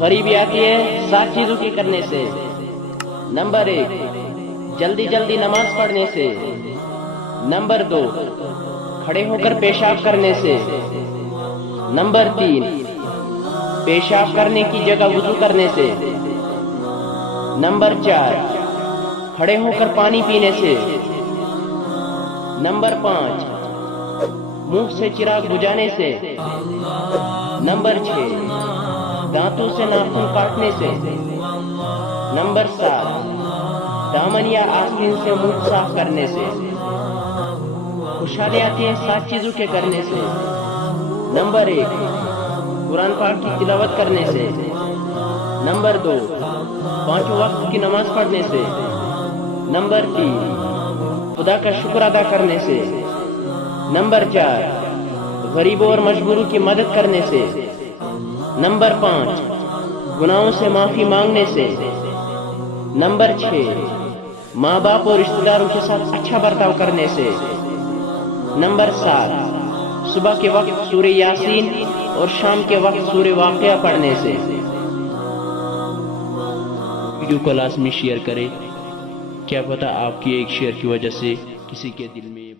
غریبی آتی ہے 7 چیزوں کے کرنے سے۔ نمبر 1 جلدی جلدی نماز پڑھنے سے۔ نمبر 2 کھڑے ہو کر پیشاب کرنے سے۔ نمبر 3 پیشاب کرنے کی جگہ وضو کرنے سے۔ نمبر 4 کھڑے ہو کر پانی پینے سے۔ نمبر 5 منہ سے چراغ بجھانے سے۔ نمبر 6 دانتوں سے ناخن کاٹنے سے۔ نمبر 7 دامن یا آستین سے منہ صاف کرنے سے۔ خوشحالی آتی ہے 7 چیزوں کے کرنے سے۔ نمبر 1 قرآن پاک کی تلاوت کرنے سے۔ نمبر 2 5 وقت کی نماز پڑھنے سے۔ نمبر 3 خدا کا شکر ادا کرنے سے۔ نمبر 4 غریبوں اور مجبوروں کی مدد کرنے سے۔ نمبر 5 گناہوں سے معافی مانگنے سے۔ نمبر 6 ماں باپ اور رشتہ داروں کے ساتھ اچھا برتاؤ کرنے سے۔ نمبر 7 صبح کے وقت سورہ یاسین اور شام کے وقت سورہ واقعہ پڑھنے سے۔ ویڈیو کو لازمی شیئر کریں، کیا پتہ آپ کی ایک شیئر کی وجہ سے کسی کے دل میں